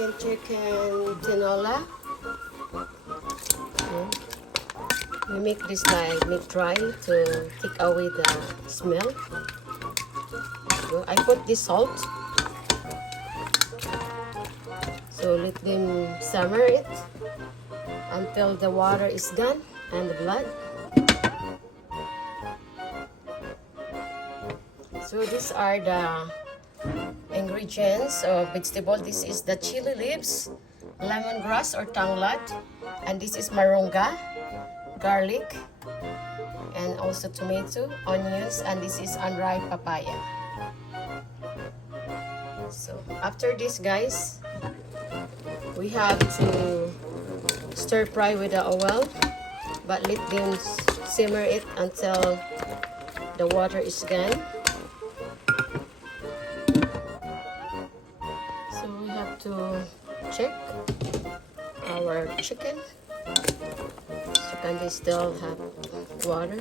Mexican chicken tinola. We make this like make dry to take away the smell. So I put this salt. So let them simmer it until the water is gone and the blood. So these are the ingredients of vegetable. This is the chili leaves, lemongrass or tanglad, and this is moringa, garlic, and also tomato, onions, and this is unripe papaya. So after this, guys, we have to stir fry with the oil, but let them simmer it until the water is gone. So we have to check our chicken. So can they still have water?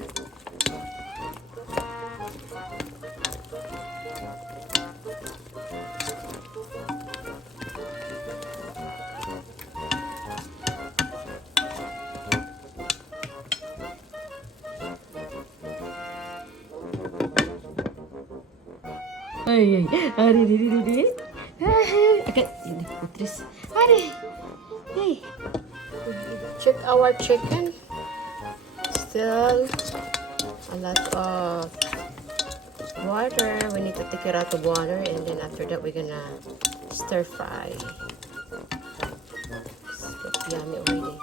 Ay, ari, di. Agad, ini putris. Ari, hey. Check our chicken. Still a lot of water. We need to take it out of water, and then after that, we're gonna stir fry. It's yummy already.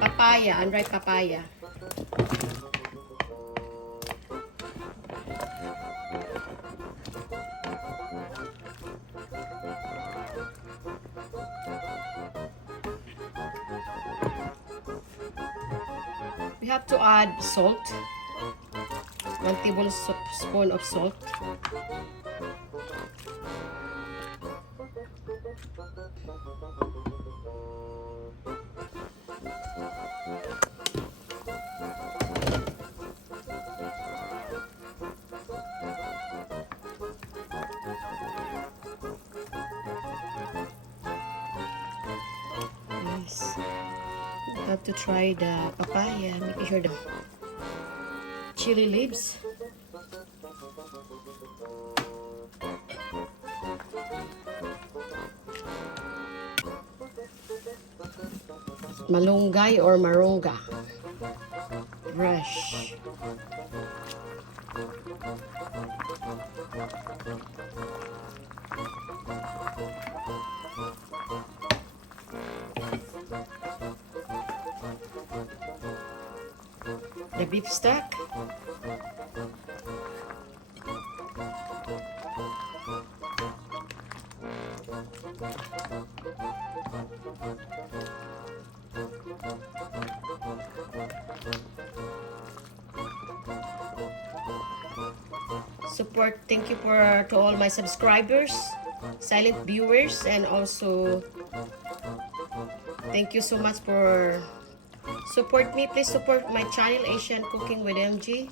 Papaya, unripe papaya. We have to add salt. 1 tablespoon of salt. Have to try the papaya, making sure the chili leaves. malunggay or marunga. Brush. The beef stock. Support, thank you to all my subscribers, silent viewers, and also thank you so much for support me. Please support my channel, Asian Cooking with MG.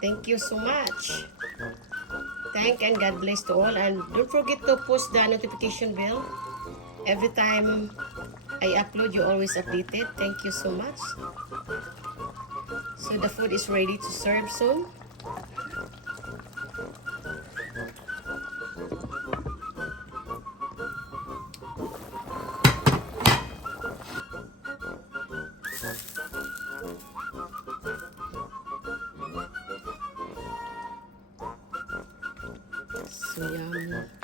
Thank you so much. Thank and God bless to all, and don't forget to post the notification bell. Every time I upload, you always updated. Thank you so much. So the food is ready to serve soon. So yummy.